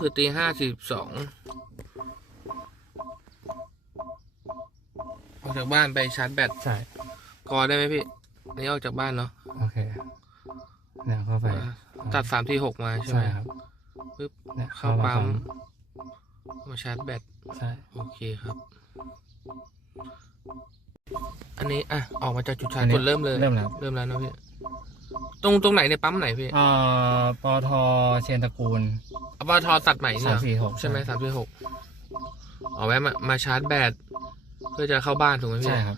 คือตีห้าสี่สองออกจากบ้านไปชาร์จแบตใช่ กอได้ไหมพี่อันนี้ออกจากบ้านเนาะโอเคเนี่ยเข้าไปตัดสามที่หกมาใช่ไหใช่มครับปึ๊บเนี่ยเข้าปั๊มปั๊มาชาร์จแบตใช่ โอเคครับ อันนี้อะออกมาจากจุดชาร์จกดเริ่มเลย เริ่มแล้ว เริ่มแล้วนะพี่ ตรงตรงไหนในปั๊มไหนพี่อ่าปอทเชนตระกูลอปทตัดใหม่เนี่สายมสี่หกใช่ไหมสามสี่หกอ๋อแวะมามาชาร์จแบตเพื่อจะเข้าบ้านถูกไหมพี่ใช่ครับ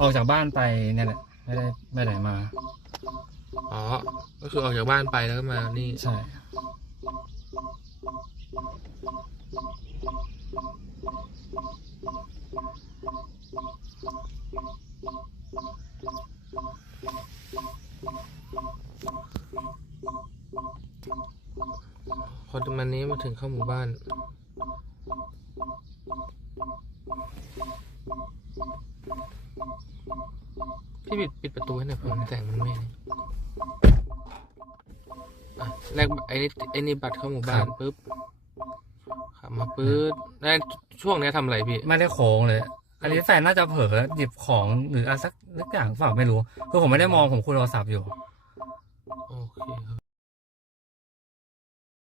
ออกจากบ้านไปเนี่ยแหละไม่ได้ไม่ได้มา อ๋อ ก็คือออกจากบ้านไปแล้วก็มานี่ใช่ พอมันนี้มาถึงเข้าหมู่บ้าน พี่ปิดปิดประตูให้หน่อยผมแสงมันไม่นี่อะแรกไอ้นี่ไอ้นี่บัตรเข้าหมู่บ้านปุ๊บขับมาปุ๊บแล้วช่วงเนี้ยทำอะไรพี่ ไม่ได้โค้งเลย อันนี้แฟนน่าจะเผลอหยิบของหรืออะไรสักนักอย่างหรืเปล่าไม่รู้คือผมไม่ได้มองผมคุยโทรศัพท์อยู่ โอเค